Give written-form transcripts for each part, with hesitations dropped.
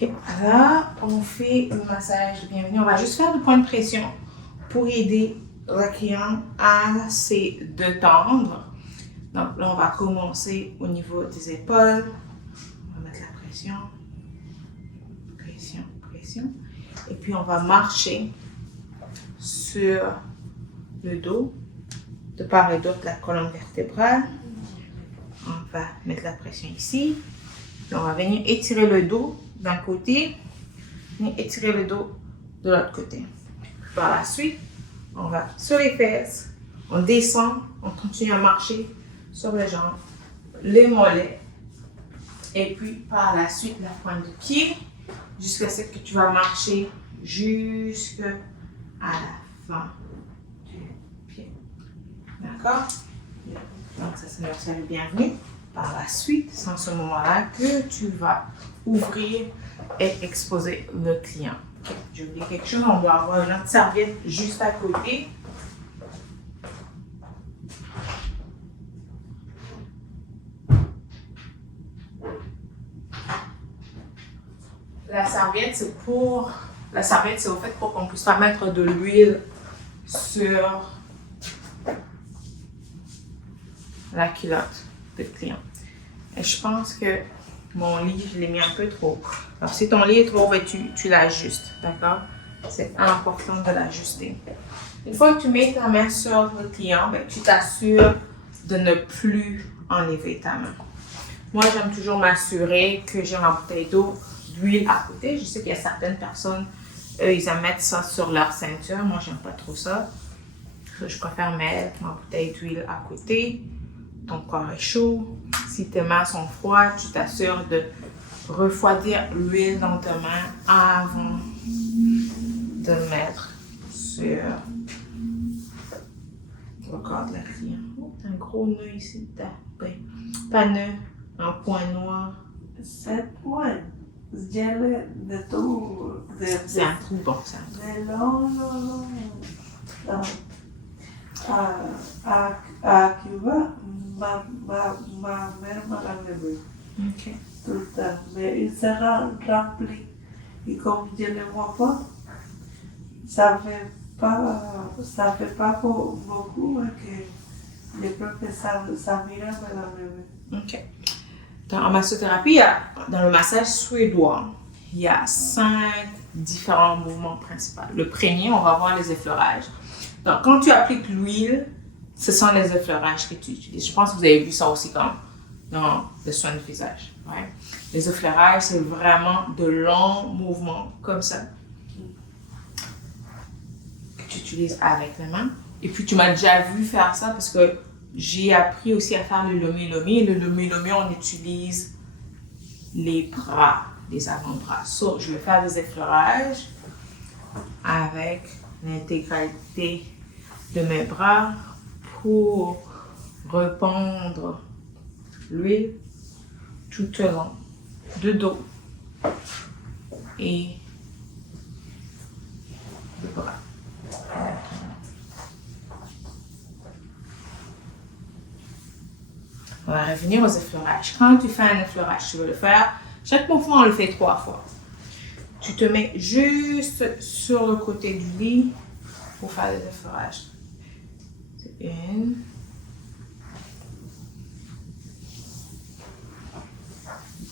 Ok, là, on fait le massage de bienvenue. On va juste faire du point de pression pour aider le client à se détendre. Donc là, on va commencer au niveau des épaules. On va mettre la pression, pression, pression. Et puis, on va marcher sur le dos, de part et d'autre de la colonne vertébrale. On va mettre la pression ici. Puis on va venir étirer le dos d'un côté, et étirer le dos de l'autre côté. Puis par la suite, on va sur les fesses, on descend, on continue à marcher sur les jambes, les mollets, et puis par la suite, la pointe de pied, jusqu'à ce que tu vas marcher jusqu'à la fin du pied. D'accord? Donc ça, c'est notre salut bienvenue. Par la suite, c'est en ce moment-là que tu vas ouvrir et exposer le client. Okay. J'ai oublié quelque chose, on doit avoir une autre serviette juste à côté. La serviette, c'est au fait pour qu'on puisse pas mettre de l'huile sur la culotte du client. Et je pense que mon lit, je l'ai mis un peu trop haut. Alors, si ton lit est trop haut, tu l'ajustes, d'accord? C'est important de l'ajuster. Une fois que tu mets ta main sur le client, tu t'assures de ne plus enlever ta main. Moi, j'aime toujours m'assurer que j'ai ma bouteille d'eau, d'huile à côté. Je sais qu'il y a certaines personnes, eux, ils aiment mettre ça sur leur ceinture. Moi, j'aime pas trop ça. Je préfère mettre ma bouteille d'huile à côté. Ton corps est chaud. Si tes mains sont froides, tu t'assures de refroidir l'huile dans tes mains avant de le mettre sur le corps de la client. Oh, t'as un gros nœud ici. Pas nœud, un point noir. C'est point. C'est un trou, bon, c'est un trou. Non. À Cuba, ma mère m'a enlevé tout le temps. Mais il sera rempli. Et comme je ne le vois pas, ça fait pas beaucoup que je crois que ça m'ira me l'enlever. Ok. En massothérapie, dans le massage suédois, il y a 5 différents mouvements principaux. Le premier, on va voir les effleurages. Donc, quand tu appliques l'huile, ce sont les effleurages que tu utilises. Je pense que vous avez vu ça aussi dans le soin du visage. Ouais. Les effleurages, c'est vraiment de longs mouvements comme ça que tu utilises avec les mains. Et puis, tu m'as déjà vu faire ça parce que j'ai appris aussi à faire le lomi-lomi. Le lomi-lomi, on utilise les bras, les avant-bras. So, je vais faire des effleurages avec l'intégralité de mes bras pour répandre l'huile tout au long du dos et des bras. On va revenir aux effleurages. Quand tu fais un effleurage, tu veux le faire, chaque mouvement, on le fait 3 fois. Tu te mets juste sur le côté du lit pour faire les effleurages. C'est 1,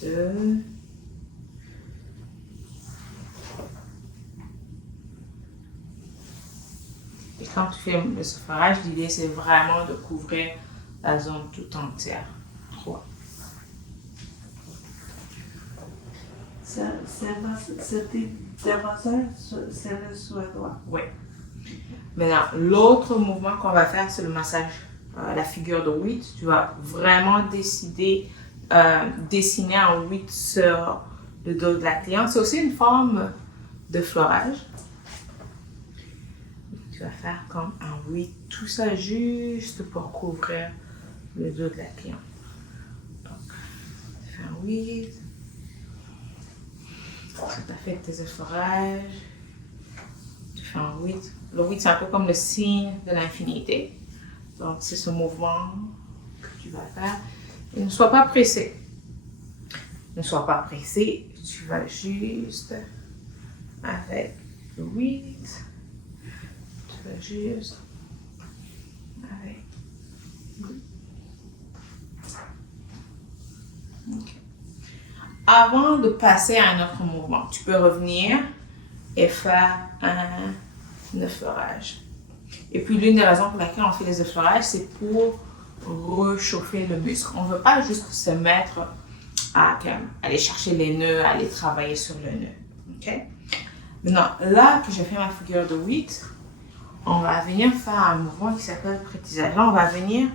2, 3. Et quand tu fais le effleurage, l'idée c'est vraiment de couvrir la zone tout entière. 3. Ce type de massage, c'est le suédois. Oui. Maintenant, l'autre mouvement qu'on va faire, c'est le massage, la figure de 8. Tu vas vraiment dessiner un 8 sur le dos de la cliente. C'est aussi une forme de fleurage. Tu vas faire comme un 8, tout ça juste pour couvrir le dos de la cliente. Donc, tu fais un 8. Tu as fait tes effleurages. Tu fais un 8. Le 8, c'est un peu comme le signe de l'infinité. Donc, c'est ce mouvement que tu vas faire. Et ne sois pas pressé. Ne sois pas pressé. Tu vas juste avec le 8. Tu vas juste avec le 8. OK. Avant de passer à un autre mouvement, tu peux revenir et faire un effleurage. Et puis, l'une des raisons pour laquelle on fait les effleurages, c'est pour réchauffer le muscle. On ne veut pas juste se mettre à aller chercher les nœuds, aller travailler sur le nœud. OK? Maintenant, là que j'ai fait ma figure de 8, on va venir faire un mouvement qui s'appelle prêtisage. Là, on va venir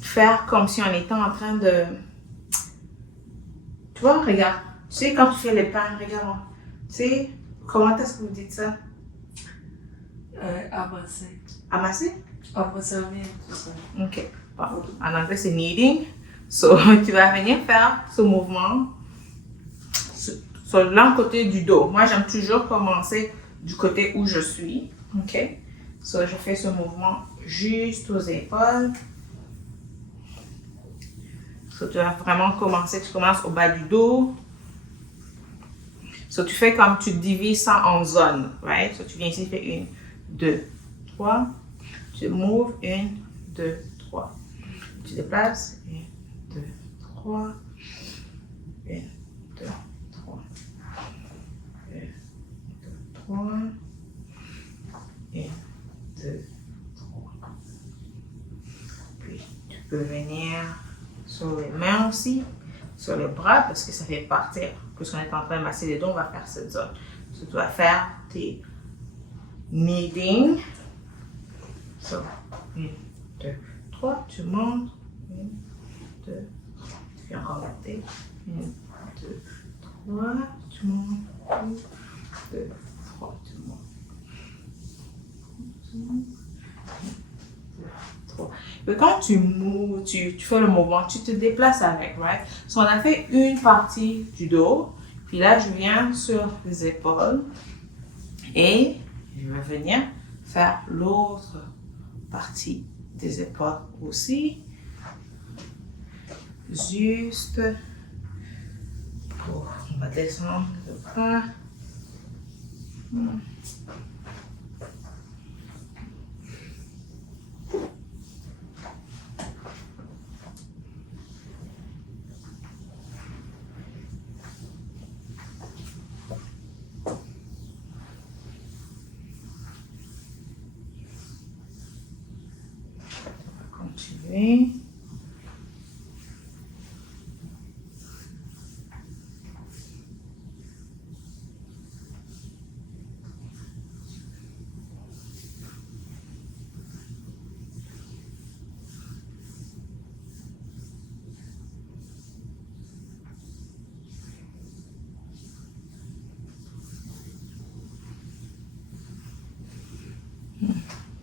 faire comme si on était en train de... Tu vois, regarde. Tu sais, quand tu fais les pains, regarde. Tu sais, comment est-ce que vous dites ça? Amasser. Amasser? Amasser bien, tout ça. OK. Bon. En anglais, c'est kneading. So, tu vas venir faire ce mouvement sur l'un côté du dos. Moi, j'aime toujours commencer du côté où je suis. OK? So, je fais ce mouvement juste aux épaules. So, tu vas vraiment commencer. Tu commences au bas du dos. So, tu fais comme tu divises ça en zones. Right? So, tu viens ici, tu fais 1, 2, 3. Tu moves 1, 2, 3. Tu déplaces 1, 2, 3. 1, 2, 3. 1, 2, 3. 1, 2, 3. Puis tu peux venir sur les mains aussi, sur les bras, parce que ça fait partir. Puisqu'on est en train de masser les dos, on va faire cette zone. So, tu vas faire tes kneading. So, 1, 2, 3, tu montes. 1, 2, tu viens remonter. 1, 2, 3, tu montes. 1, 2, 3, tu montes. 1, 2, 3. Mais quand tu moves, tu fais le mouvement, tu te déplaces avec, right? So, on a fait une partie du dos. Puis là, je viens sur les épaules. Et je vais venir faire l'autre partie des épaules aussi. Juste. Oh, on va descendre le bras. Continuer.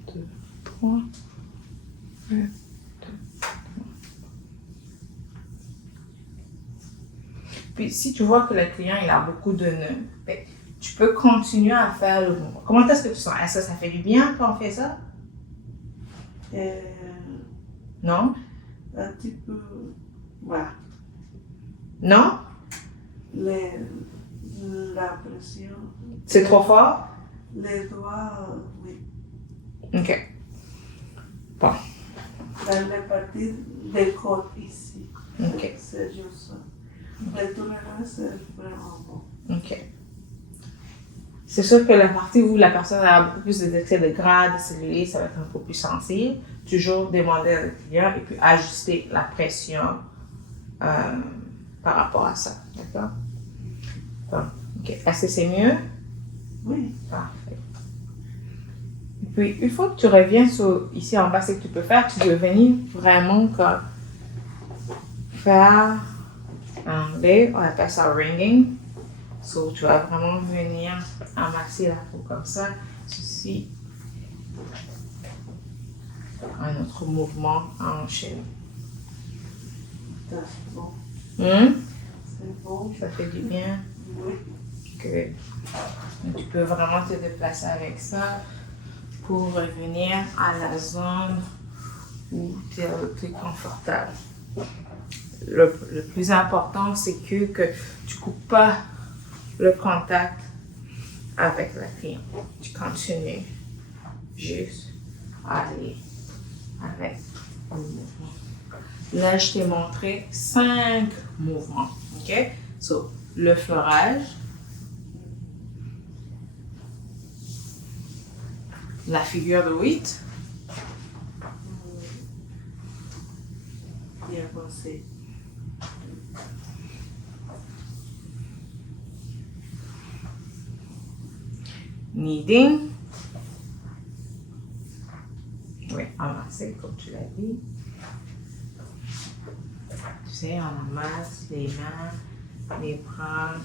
Deux, trois. Puis si tu vois que le client il a beaucoup de nœuds, tu peux continuer à faire le mouvement. Comment est-ce que tu sens? Est-ce que ça fait du bien quand on fait ça? Non? Un petit peu. Voilà. Non? La pression. C'est trop fort? Les doigts, oui. OK. Bon. Dans les parties des côtes ici. OK. C'est juste ça. Mais tout le reste, c'est vraiment bon. OK. C'est sûr que la partie où la personne a beaucoup plus d'excès de gras, de cellulite, ça va être un peu plus sensible. Toujours demander au client et puis ajuster la pression par rapport à ça. D'accord? Bon. OK. Est-ce que c'est mieux? Oui. Parfait. Et puis, une fois que tu reviens ici en bas, ce que tu peux faire, tu peux venir vraiment comme faire un lait, on appelle ça ringing. So, tu vas vraiment venir amasser la peau comme ça. Ceci, un autre mouvement à enchaîner. C'est bon. C'est bon. Ça fait du bien. Oui. Good. Donc, tu peux vraiment te déplacer avec ça pour revenir à la zone où tu es le plus confortable. Le plus important, c'est que tu ne coupes pas le contact avec la cliente. Tu continues juste à aller avec le mouvement. Là, je t'ai montré 5 mouvements. OK? So, le fleurage, la figure de 8, Bien pensé. kneading, oui, amasser comme tu l'as dit. Tu sais, on amasse les mains, les bras.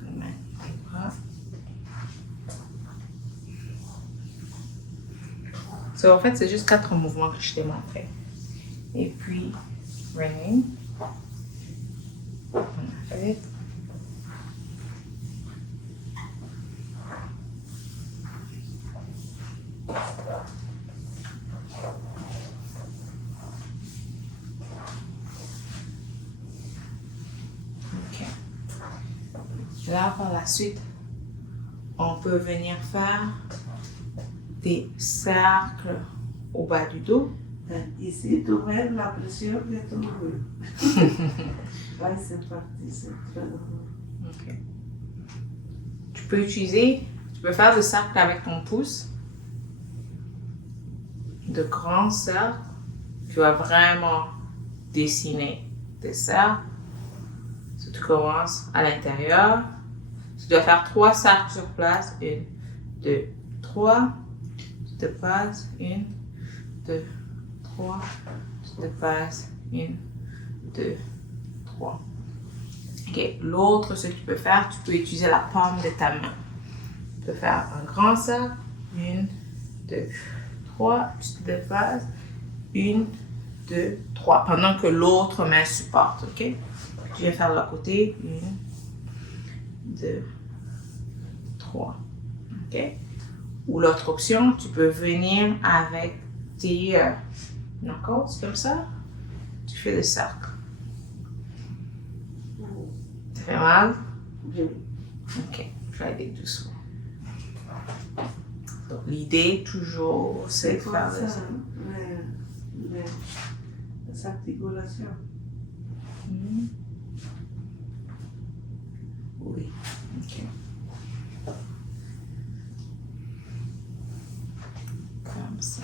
Les mains, les bras. So, en fait, c'est juste 4 mouvements que je t'ai montré. Et puis, running. On a fait. OK. Là, par la suite, on peut venir faire des cercles au bas du dos. Ici, tu mets la pression que tu veux. Là, c'est parti, c'est très drôle. OK. Tu peux faire des cercles avec ton pouce. De grands cercles. Tu vas vraiment dessiner des cercles. Si tu commences à l'intérieur, tu dois faire 3 cercles sur place. 1, 2, 3. Tu te passes. 1, 2, 3. Tu te passes. 1, 2, 3. OK. L'autre, ce que tu peux faire, tu peux utiliser la paume de ta main. Tu peux faire un grand cercle. 1, 2, 3. Tu te dépasses. 1, 2, 3. Pendant que l'autre main supporte. OK? Je vais faire de l'autre côté. 1, 2, 3. OK? Ou l'autre option, tu peux venir avec tes knuckles comme ça. Tu fais des cercles. Ça fait mal? Oui. OK. Je vais aller doucement. Donc, l'idée, toujours, c'est de faire des cercles. Les articulations. Oui. OK. Comme ça.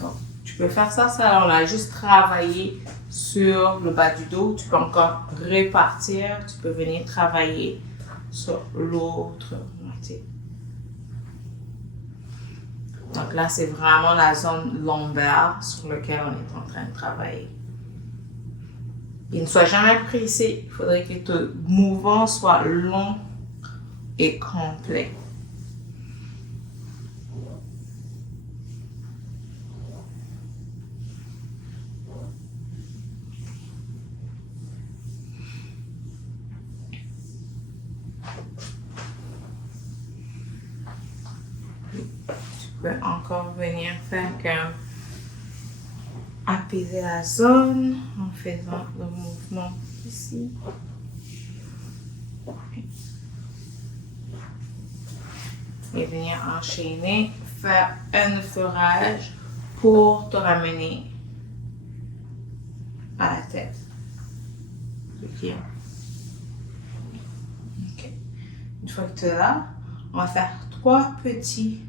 Donc, tu peux faire ça, on a juste travaillé sur le bas du dos. Tu peux encore répartir. Tu peux venir travailler sur l'autre moitié. Donc là, c'est vraiment la zone lombaire sur laquelle on est en train de travailler. Il ne soit jamais pressé. Il faudrait que ton mouvement soit long et complet. Tu peux encore venir faire comme apaiser la zone en faisant le mouvement ici. Et venir enchaîner, faire un effleurage pour te ramener à la tête. Ok. Une fois que tu es là, on va faire 3 petits.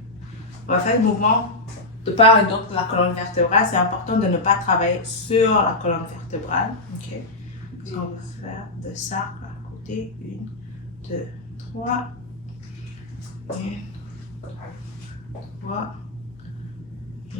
On va faire le mouvement de part et d'autre de la colonne vertébrale. C'est important de ne pas travailler sur la colonne vertébrale. Ok. Donc, on va faire 2 cercles à côté. 1, 2, 3. 1, 3. 1,